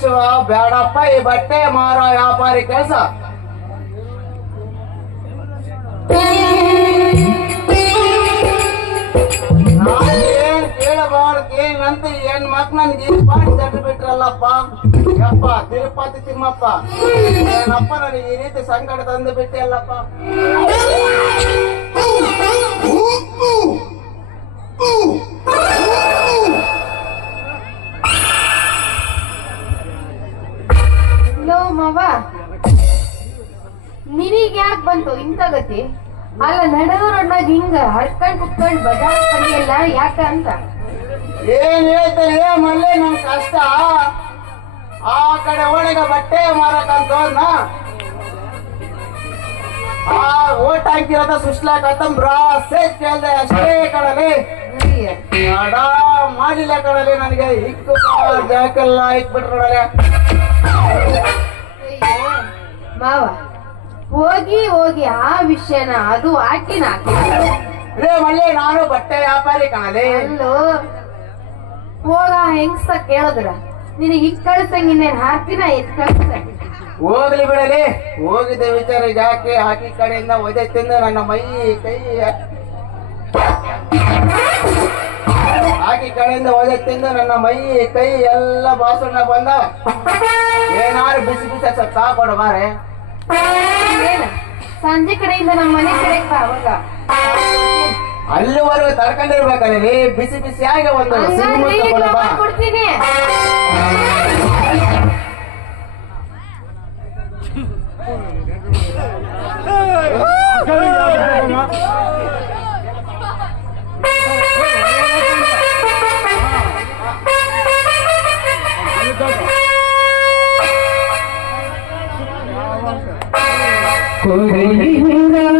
ಶಿವ ಬೇಡಪ್ಪ ಈ ಬಟ್ಟೆ ಮಾರೋ ವ್ಯಾಪಾರಿ ಕೆಲಸ. ಏನ್ ಕೇಳಬಾರ್ದು ಏನಂತ ಏನ್ ಮಕ್ ನನ್ಗೆ ಈ ಪಾಠ ತಟ್ಟು ಬಿಟ್ರಲ್ಲಪ್ಪ. ಯಪ್ಪ ತಿರುಪತಿ ತಿಮ್ಮಪ್ಪ, ಏನಪ್ಪ ನನಗೆ ಈ ರೀತಿ ಸಂಕಟ ತಂದು ಬಿಟ್ಟೆ ಅಲ್ಲಪ್ಪ. ಮಾವ ನಿನಗ್ ಯಾಕೆ ಬಂತು ಇಂಥ ಗತಿ? ಅಲ್ಲ ನಡೆದು ನೋಡ್ನಾಗ ಹಿಂಗ ಹಡ್ಕೊಂಡ್ ಕುತ್ಕೊಂಡ್ ಬಜಾರ್ ಬಂದಿಲ್ಲ ಯಾಕ ಅಂತ. ಏನ್ ಹೇಳ್ತಾರೆ ಮಲ್ಲೆ ನಮ್ ಕಷ್ಟ. ಆ ಕಡೆ ಒಳಗ ಬಟ್ಟೆ ಮಾರಕಂತ ಆ ಓಟ್ ಹಾಕಿರೋದ ಸುಸ್ಲಾಕಂತ ಬ್ರಾಸೆ ಕೇಳ್ದೆ ಅಷ್ಟೇ ಕಡಲೆ ಮಾಡ ಮಾಡಿಲ್ಲ ಕಡಲೆ. ನನಗೆ ಇಕ್ಕು ಜಾಕೆಲ್ಲ ಇಕ್ಬಿಟ್ರೆ ಮಾವ ಹೋಗಿ ಹೋಗಿ ಆ ವಿಷಯನ ಅದು ಹಾಕಿನ ರೇ ಮಲ್ಲೆ ನಾನು ಬಟ್ಟೆ ವ್ಯಾಪಾರಿ ಕಾಣಲೆ. ಅಲ್ಲೋ ಹೋಗ ಹೆಂಗ್ಸ ಕೇಳಿದ್ರ ನಿನಗೆ ಹಿಕ್ ಕಳ್ಸಂಗ ಇನ್ನೇನ್ ಹಾಕ್ತಿನ ಎತ್ ಕಳ್ಸ. ಹೋಗ್ಲಿ ಬಿಡಲಿ, ಹೋಗಿದ್ದ ವಿಚಾರ ಯಾಕೆ ಹಾಕಿ ಕಡೆಯಿಂದ ಒದೆ ತಿಂದು ನನ್ನ ಮೈ ಕೈ ಹಾಕಿ ಕಡೆಯಿಂದ ಒದೆ ತಿಂದು ನನ್ನ ಮೈ ಕೈ ಎಲ್ಲ ಬಾಸುಣ್ಣ ಬಂದ. ಏನಾರು ಬಿಸಿ ಬಿಸಿ ಸ್ವಲ್ಪ ಹಾಕೊಡು ಮಾರೆ. ಸಂಜೆ ಕಡೆಯಿಂದ ನಮ್ಮ ಮನೆ ಕಡೆ ಅವಾಗ ಅಲ್ಲಿವರೆಗೂ ತಡ್ಕೊಂಡಿರ್ಬೇಕಲ್ಲಿ ಬಿಸಿ ಬಿಸಿಯಾಗಿ ಒಂದು ಕೊಡ್ತೀನಿ. कोई